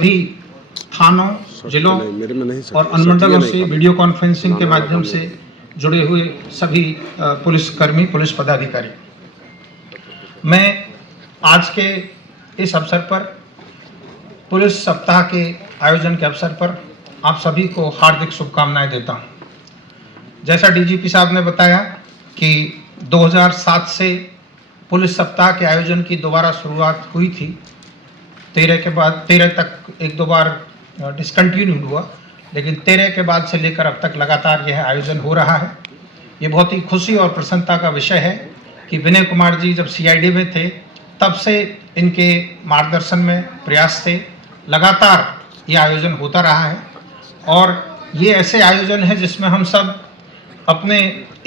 सभी थानों, जिलों और अनुमंडलों से वीडियो कॉन्फ्रेंसिंग के माध्यम से जुड़े हुए सभी पुलिसकर्मी, पुलिस पदाधिकारी, मैं आज के इस अवसर पर, पुलिस सप्ताह के आयोजन के अवसर पर आप सभी को हार्दिक शुभकामनाएं देता हूं। जैसा डीजीपी साहब ने बताया कि 2007 से पुलिस सप्ताह के आयोजन की दोबारा शुरुआत हुई थी। 13 तक एक दो बार डिसकंटिन्यू हुआ, लेकिन 13 के बाद से लेकर अब तक लगातार यह आयोजन हो रहा है। ये बहुत ही खुशी और प्रसन्नता का विषय है कि विनय कुमार जी जब सीआईडी में थे तब से इनके मार्गदर्शन में, प्रयास से लगातार ये आयोजन होता रहा है। और ये ऐसे आयोजन है जिसमें हम सब अपने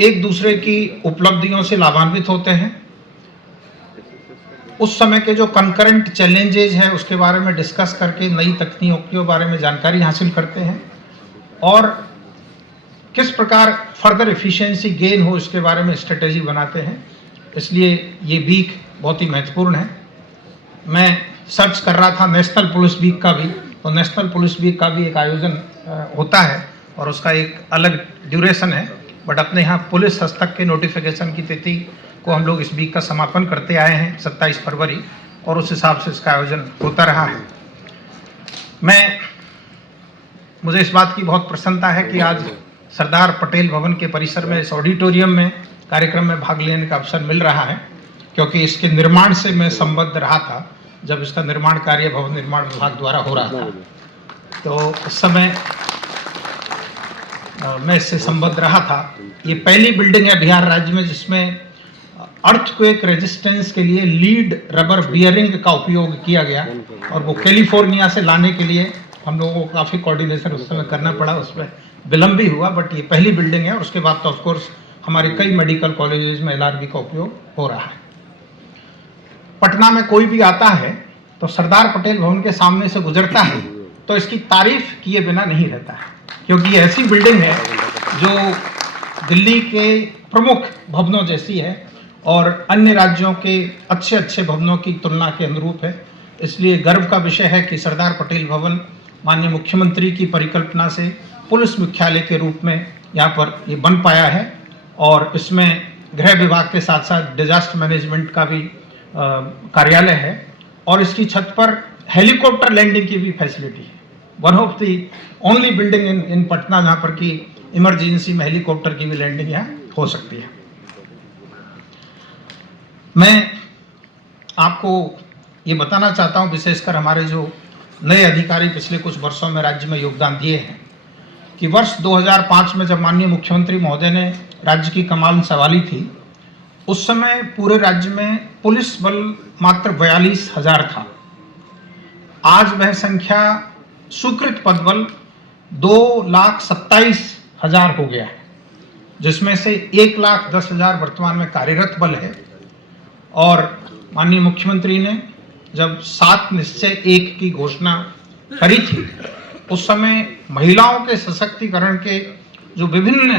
एक दूसरे की उपलब्धियों से लाभान्वित होते हैं। उस समय के जो कंकरेंट चैलेंजेज हैं उसके बारे में डिस्कस करके नई तकनीकों के बारे में जानकारी हासिल करते हैं और किस प्रकार फर्दर एफिशिएंसी गेन हो इसके बारे में स्ट्रेटेजी बनाते हैं। इसलिए ये वीक बहुत ही महत्वपूर्ण है। मैं सर्च कर रहा था नेशनल पुलिस वीक का भी, तो नेशनल पुलिस वीक का भी एक आयोजन होता है और उसका एक अलग ड्यूरेशन है, बट अपने यहाँ पुलिस हस्तक के नोटिफिकेशन की तिथि को हम लोग इस वीक का समापन करते आए हैं 27 फरवरी, और उस हिसाब से इसका आयोजन होता रहा है। मुझे इस बात की बहुत प्रसन्नता है कि आज सरदार पटेल भवन के परिसर में, इस ऑडिटोरियम में कार्यक्रम में भाग लेने का अवसर मिल रहा है, क्योंकि इसके निर्माण से मैं संबद्ध रहा था जब इसका निर्माण कार्य भवन निर्माण विभाग द्वारा हो रहा था। तो उस समय मैं इससे संबद्ध रहा था। ये पहली बिल्डिंग है बिहार राज्य में जिसमें अर्थक्वेक रेजिस्टेंस के लिए लीड रबर बियरिंग का उपयोग किया गया, और वो कैलिफोर्निया से लाने के लिए हम लोगों को काफ़ी कोऑर्डिनेशन उस समय करना पड़ा, उसमें विलम्ब भी हुआ, बट ये पहली बिल्डिंग है। और उसके बाद तो ऑफकोर्स हमारे कई मेडिकल कॉलेजेस में एलआरबी का उपयोग हो रहा है। पटना में कोई भी आता है तो सरदार पटेल भवन के सामने से गुजरता है तो इसकी तारीफ किए बिना नहीं रहता है, क्योंकि ये ऐसी बिल्डिंग है जो दिल्ली के प्रमुख भवनों जैसी है और अन्य राज्यों के अच्छे अच्छे भवनों की तुलना के अनुरूप है। इसलिए गर्व का विषय है कि सरदार पटेल भवन माननीय मुख्यमंत्री की परिकल्पना से पुलिस मुख्यालय के रूप में यहाँ पर ये बन पाया है, और इसमें गृह विभाग के साथ साथ डिजास्टर मैनेजमेंट का भी कार्यालय है, और इसकी छत पर हेलीकॉप्टर लैंडिंग की भी फैसिलिटी है। One of the only building in Patna जहाँ पर कि इमरजेंसी में हेलीकॉप्टर की भी लैंडिंग यहाँ हो सकती है। मैं आपको ये बताना चाहता हूँ, विशेषकर हमारे जो नए अधिकारी पिछले कुछ वर्षों में राज्य में योगदान दिए हैं, कि वर्ष 2005 में जब माननीय मुख्यमंत्री महोदय ने राज्य की कमान संभाली थी, उस समय पूरे राज्य में पुलिस बल मात्र 42,000 था। आज वह संख्या स्वीकृत पद बल 2,27,000 हो गया है, जिसमें से 1,10,000 वर्तमान में कार्यरत बल है। और माननीय मुख्यमंत्री ने जब 7 निश्चय 1 की घोषणा करी थी, उस समय महिलाओं के सशक्तिकरण के जो विभिन्न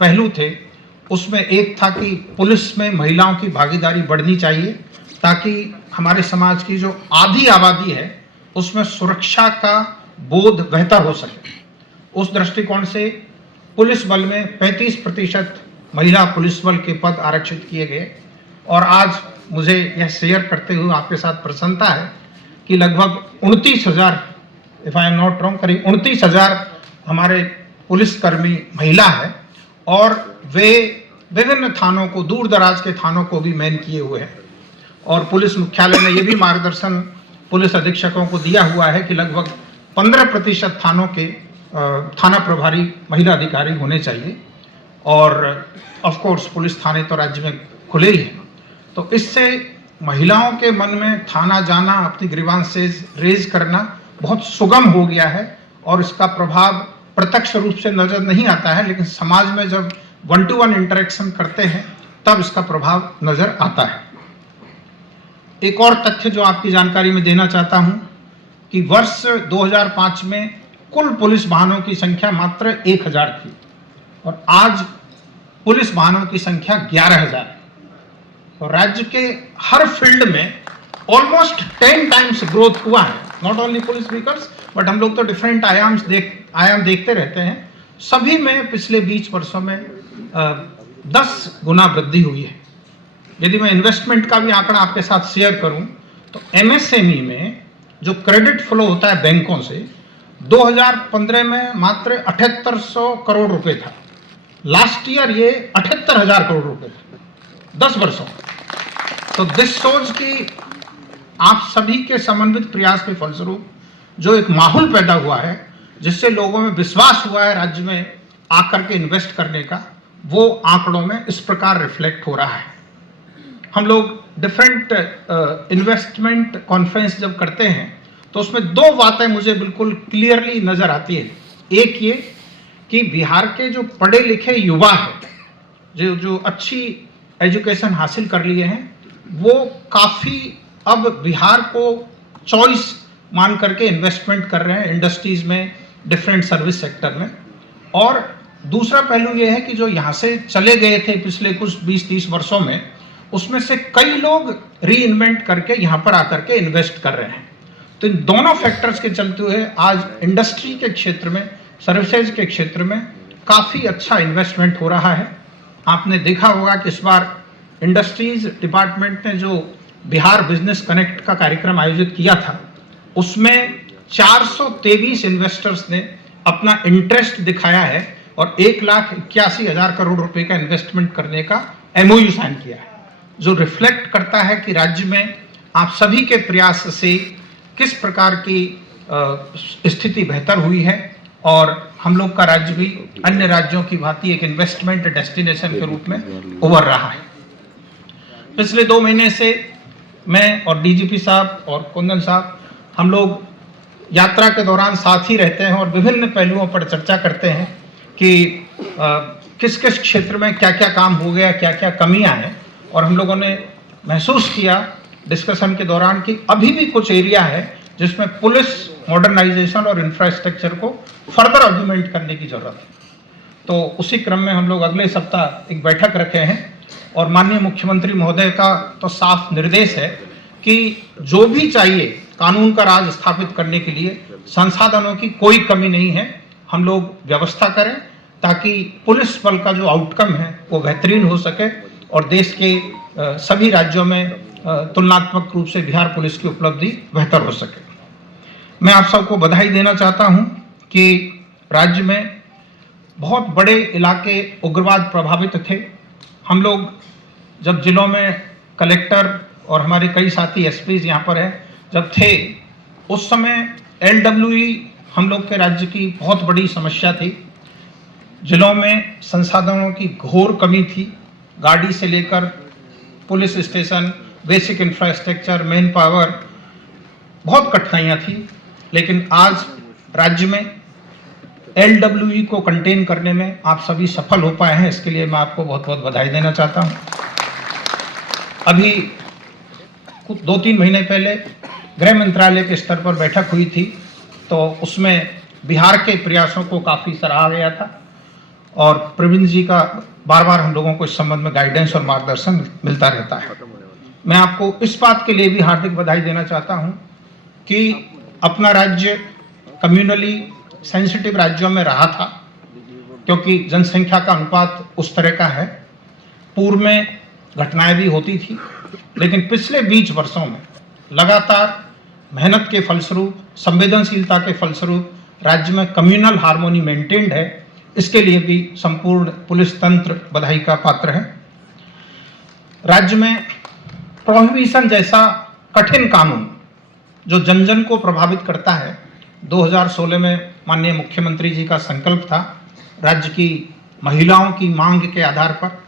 पहलू थे, उसमें एक था कि पुलिस में महिलाओं की भागीदारी बढ़नी चाहिए, ताकि हमारे समाज की जो आधी आबादी है उसमें सुरक्षा का बोध बेहतर हो सके। उस दृष्टिकोण से पुलिस बल में 35% महिला पुलिस बल के पद आरक्षित किए गए, और आज मुझे यह शेयर करते हुए आपके साथ प्रसन्नता है कि लगभग 29,000, if I am not wrong, करीब 29,000 हमारे पुलिसकर्मी महिला है, और वे विभिन्न थानों को, दूर दराज के थानों को भी मैन किए हुए हैं। और पुलिस मुख्यालय ने ये भी मार्गदर्शन पुलिस अधीक्षकों को दिया हुआ है कि लगभग 15% थानों के थाना प्रभारी महिला अधिकारी होने चाहिए, और ऑफ कोर्स पुलिस थाने तो राज्य में खुले ही हैं। तो इससे महिलाओं के मन में थाना जाना, अपनी ग्रीवांसेस रेज करना बहुत सुगम हो गया है, और इसका प्रभाव प्रत्यक्ष रूप से नजर नहीं आता है, लेकिन समाज में जब 1-to-1 इंटरेक्शन करते हैं तब इसका प्रभाव नजर आता है। एक और तथ्य जो आपकी जानकारी में देना चाहता हूं कि वर्ष 2005 में कुल पुलिस वाहनों की संख्या मात्र 1,000 थी, और आज पुलिस वाहनों की संख्या 11,000 है। तो राज्य के हर फील्ड में ऑलमोस्ट 10 टाइम्स ग्रोथ हुआ है। Not only police vehicles, but हम लोग तो डिफरेंट आयाम देखते रहते हैं। सभी में पिछले 20 वर्षों में 10 गुना वृद्धि हुई है। यदि मैं इन्वेस्टमेंट का भी आंकड़ा आपके साथ शेयर करूं तो एमएसएमई में जो क्रेडिट फ्लो होता है बैंकों से 2015 में मात्र 7800 करोड़ रुपए था। लास्ट ईयर ये 78,000 करोड़ रुपए था 10 वर्षों। तो दिस शोज कि आप सभी के समन्वित प्रयास के फलस्वरूप जो एक माहौल पैदा हुआ है, जिससे लोगों में विश्वास हुआ है राज्य में आकर के इन्वेस्ट करने का, वो आंकड़ों में इस प्रकार रिफ्लेक्ट हो रहा है। हम लोग डिफरेंट इन्वेस्टमेंट कॉन्फ्रेंस जब करते हैं तो उसमें दो बातें मुझे बिल्कुल क्लियरली नजर आती है। एक ये कि बिहार के जो पढ़े लिखे युवा हैं, जो अच्छी एजुकेशन हासिल कर लिए हैं, वो काफ़ी अब बिहार को चॉइस मान करके इन्वेस्टमेंट कर रहे हैं इंडस्ट्रीज में, डिफरेंट सर्विस सेक्टर में। और दूसरा पहलू ये है कि जो यहाँ से चले गए थे पिछले कुछ 20-30 वर्षों में, उसमें से कई लोग री इन्वेंट करके यहाँ पर आकर के इन्वेस्ट कर रहे हैं। तो इन दोनों फैक्टर्स के चलते हुए आज इंडस्ट्री के क्षेत्र में, सर्विसेज के क्षेत्र में काफ़ी अच्छा इन्वेस्टमेंट हो रहा है। आपने देखा होगा कि इस बार इंडस्ट्रीज डिपार्टमेंट ने जो बिहार बिजनेस कनेक्ट का कार्यक्रम आयोजित किया था, उसमें 423 इन्वेस्टर्स ने अपना इंटरेस्ट दिखाया है और 1,81,000 करोड़ रुपए का इन्वेस्टमेंट करने का MOU साइन किया है, जो रिफ्लेक्ट करता है कि राज्य में आप सभी के प्रयास से किस प्रकार की स्थिति बेहतर हुई है और हम लोग का राज्य भी अन्य राज्यों की भांति एक इन्वेस्टमेंट डेस्टिनेशन के रूप में उभर रहा है। पिछले 2 महीने से मैं और DGP साहब और कुंदन साहब, हम लोग यात्रा के दौरान साथ ही रहते हैं और विभिन्न पहलुओं पर चर्चा करते हैं कि किस किस क्षेत्र में क्या क्या काम हो गया, क्या क्या कमियां हैं। और हम लोगों ने महसूस किया डिस्कशन के दौरान कि अभी भी कुछ एरिया है जिसमें पुलिस मॉडर्नाइजेशन और इंफ्रास्ट्रक्चर को फर्दर ऑग्यूमेंट करने की जरूरत है। तो उसी क्रम में हम लोग अगले सप्ताह एक बैठक रखे हैं और माननीय मुख्यमंत्री महोदय का तो साफ निर्देश है कि जो भी चाहिए कानून का राज स्थापित करने के लिए संसाधनों की कोई कमी नहीं है, हम लोग व्यवस्था करें ताकि पुलिस बल का जो आउटकम है वो बेहतरीन हो सके और देश के सभी राज्यों में तुलनात्मक रूप से बिहार पुलिस की उपलब्धि बेहतर हो सके। मैं आप सबको बधाई देना चाहता हूं कि राज्य में बहुत बड़े इलाके उग्रवाद प्रभावित थे। हम लोग जब जिलों में कलेक्टर और हमारे कई साथी SPs यहाँ पर हैं जब थे, उस समय LWE हम लोग के राज्य की बहुत बड़ी समस्या थी। जिलों में संसाधनों की घोर कमी थी, गाड़ी से लेकर police station, basic infrastructure, man power, बहुत कठिनाइयाँ थी। लेकिन आज राज्य में LWE को कंटेन करने में आप सभी सफल हो पाए हैं, इसके लिए मैं आपको बहुत बहुत बधाई देना चाहता हूँ। अभी 2-3 महीने पहले गृह मंत्रालय के स्तर पर बैठक हुई थी, तो उसमें बिहार के प्रयासों को काफ़ी सराहा गया था और प्रवीण जी का बार बार हम लोगों को इस संबंध में गाइडेंस और मार्गदर्शन मिलता रहता है। मैं आपको इस बात के लिए भी हार्दिक बधाई देना चाहता हूं कि अपना राज्य कम्युनली सेंसिटिव राज्यों में रहा था, क्योंकि जनसंख्या का अनुपात उस तरह का है। पूर्व में घटनाएं भी होती थी, लेकिन पिछले 20 वर्षों में लगातार मेहनत के फलस्वरूप, संवेदनशीलता के फलस्वरूप राज्य में कम्युनल हार्मोनी मेंटेन्ड है। इसके लिए भी संपूर्ण पुलिस तंत्र बधाई का पात्र है। राज्य में प्रोहिबिशन जैसा कठिन कानून जो जन जन को प्रभावित करता है, 2016 में माननीय मुख्यमंत्री जी का संकल्प था राज्य की महिलाओं की मांग के आधार पर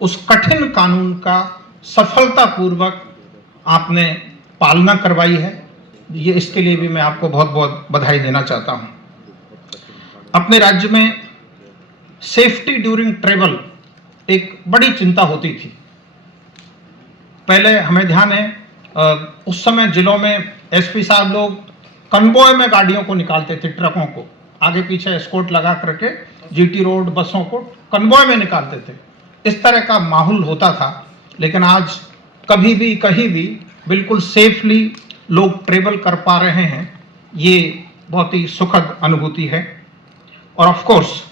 उस कठिन कानून का सफलतापूर्वक आपने पालना करवाई है। ये इसके लिए भी मैं आपको बहुत बहुत बधाई देना चाहता हूँ। अपने राज्य में सेफ्टी ड्यूरिंग ट्रेवल एक बड़ी चिंता होती थी। पहले हमें ध्यान है उस समय जिलों में SP साहब लोग कन्वॉय में गाड़ियों को निकालते थे, ट्रकों को आगे पीछे एस्कॉर्ट लगा करके GT रोड बसों को कन्वॉय में निकालते थे। इस तरह का माहौल होता था, लेकिन आज कभी भी कहीं भी बिल्कुल सेफली लोग ट्रेवल कर पा रहे हैं। ये बहुत ही सुखद अनुभूति है। और ऑफ कोर्स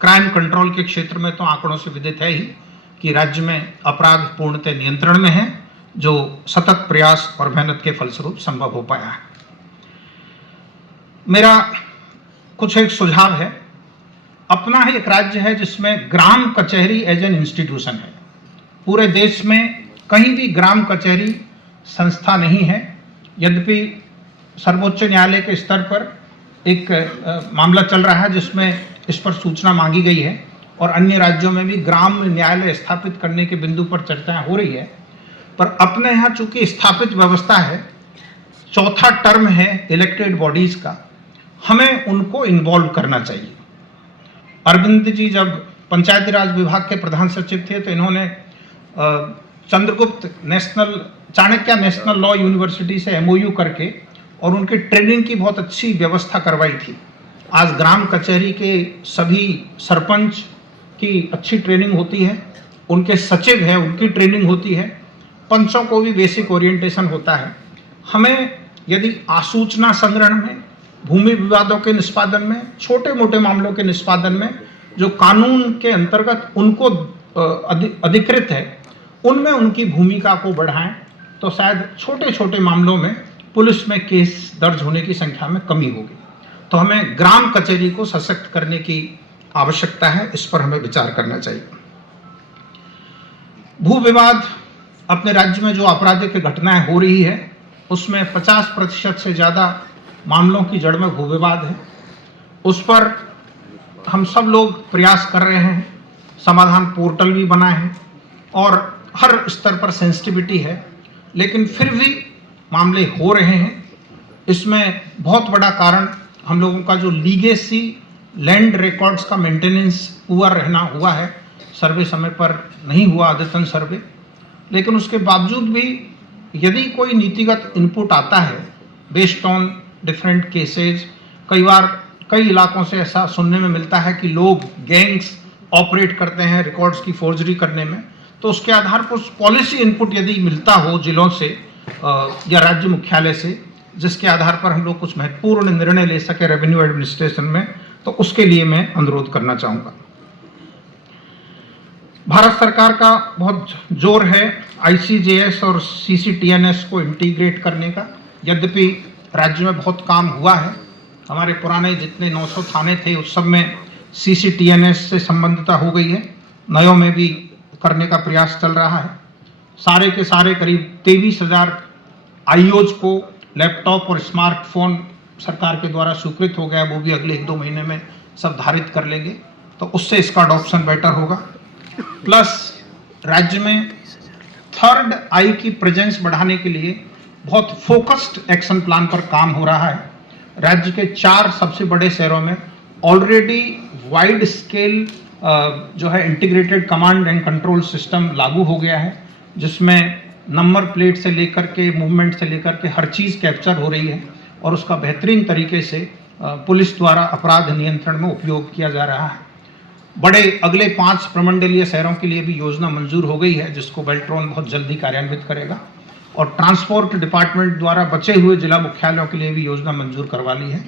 क्राइम कंट्रोल के क्षेत्र में तो आंकड़ों से विदित है ही कि राज्य में अपराध पूर्णतः नियंत्रण में है, जो सतत प्रयास और मेहनत के फलस्वरूप संभव हो पाया है। मेरा कुछ एक सुझाव है। अपना ही एक राज्य है जिसमें ग्राम कचहरी एज एन इंस्टीट्यूशन है। पूरे देश में कहीं भी ग्राम कचहरी संस्था नहीं है। यद्यपि सर्वोच्च न्यायालय के स्तर पर एक मामला चल रहा है जिसमें इस पर सूचना मांगी गई है और अन्य राज्यों में भी ग्राम न्यायालय स्थापित करने के बिंदु पर चर्चाएं हो रही है, पर अपने यहाँ चूंकि स्थापित व्यवस्था है, चौथा टर्म है इलेक्टेड बॉडीज का, हमें उनको इन्वॉल्व करना चाहिए। अरविंद जी जब पंचायती राज विभाग के प्रधान सचिव थे तो इन्होंने Chandragupta Chanakya national law university से MOU करके और उनकी ट्रेनिंग की बहुत अच्छी व्यवस्था करवाई थी। आज ग्राम कचहरी के सभी सरपंच की अच्छी ट्रेनिंग होती है, उनके सचिव है उनकी ट्रेनिंग होती है, पंचों को भी बेसिक ओरिएंटेशन होता है। हमें यदि आसूचना संग्रहण में, भूमि विवादों के निष्पादन में, छोटे मोटे मामलों के निष्पादन में जो कानून के अंतर्गत उनको अधिकृत है, उनमें उनकी भूमिका को बढ़ाएं तो शायद छोटे छोटे मामलों में पुलिस में केस दर्ज होने की संख्या में कमी होगी। तो हमें ग्राम कचहरी को सशक्त करने की आवश्यकता है, इस पर हमें विचार करना चाहिए। भू विवाद, अपने राज्य में जो आपराधिक घटनाएं हो रही है उसमें 50% से ज़्यादा मामलों की जड़ में भू विवाद है। उस पर हम सब लोग प्रयास कर रहे हैं, समाधान पोर्टल भी बना है और हर स्तर पर सेंसिटिविटी है, लेकिन फिर भी मामले हो रहे हैं। इसमें बहुत बड़ा कारण हम लोगों का जो लीगेसी लैंड रिकॉर्ड्स का मेंटेनेंस पुअर रहना हुआ है। सर्वे समय पर नहीं हुआ, अद्यतन सर्वे, लेकिन उसके बावजूद भी यदि कोई नीतिगत इनपुट आता है बेस्ड ऑन डिफरेंट केसेस, कई बार कई इलाकों से ऐसा सुनने में मिलता है कि लोग गैंग्स ऑपरेट करते हैं रिकॉर्ड्स की फोर्जरी करने में, तो उसके आधार पर पॉलिसी इनपुट यदि मिलता हो जिलों से या राज्य मुख्यालय से, जिसके आधार पर हम लोग कुछ महत्वपूर्ण निर्णय ले सके रेवेन्यू एडमिनिस्ट्रेशन में, तो उसके लिए मैं अनुरोध करना चाहूँगा। भारत सरकार का बहुत जोर है ICJS और CCTNS को इंटीग्रेट करने का। यद्यपि राज्य में बहुत काम हुआ है, हमारे पुराने जितने 900 थाने थे उस सब में CCTNS से संबद्धता हो गई है, नयों में भी करने का प्रयास चल रहा है। सारे के सारे करीब 23,000 IOs को लैपटॉप और स्मार्टफोन सरकार के द्वारा स्वीकृत हो गया, वो भी अगले 1-2 महीने में सब धारित कर लेंगे, तो उससे इसका अडॉप्शन बेटर होगा। प्लस राज्य में थर्ड आई की प्रेजेंस बढ़ाने के लिए बहुत फोकस्ड एक्शन प्लान पर काम हो रहा है। राज्य के 4 सबसे बड़े शहरों में ऑलरेडी वाइड स्केल जो है integrated command and control system लागू हो गया है, जिसमें नंबर प्लेट से लेकर के मूवमेंट से लेकर के हर चीज़ कैप्चर हो रही है और उसका बेहतरीन तरीके से पुलिस द्वारा अपराध नियंत्रण में उपयोग किया जा रहा है। बड़े अगले 5 प्रमंडलीय शहरों के लिए भी योजना मंजूर हो गई है, जिसको बेल्ट्रॉन बहुत जल्दी कार्यान्वित करेगा, और ट्रांसपोर्ट डिपार्टमेंट द्वारा बचे हुए जिला मुख्यालयों के लिए भी योजना मंजूर करवा ली है।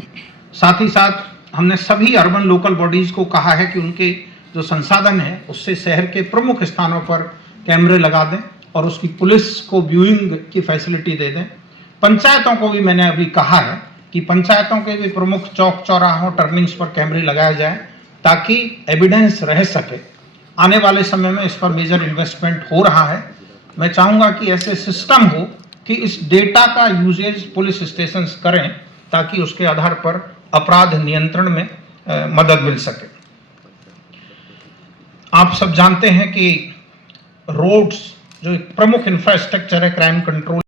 साथ ही साथ हमने सभी अर्बन लोकल बॉडीज़ को कहा है कि उनके जो संसाधन है उससे शहर के प्रमुख स्थानों पर कैमरे लगा दें और उसकी पुलिस को व्यूइंग की फैसिलिटी दे दें। पंचायतों को भी मैंने अभी कहा है कि पंचायतों के भी प्रमुख चौक चौराहों टर्निंग्स पर कैमरे लगाए जाएं ताकि एविडेंस रह सके। आने वाले समय में इस पर मेजर इन्वेस्टमेंट हो रहा है। मैं चाहूँगा कि ऐसे सिस्टम हो कि इस डेटा का यूजेज पुलिस स्टेशन करें ताकि उसके आधार पर अपराध नियंत्रण में मदद मिल सके। आप सब जानते हैं कि रोड्स जो एक प्रमुख इंफ्रास्ट्रक्चर है क्राइम कंट्रोल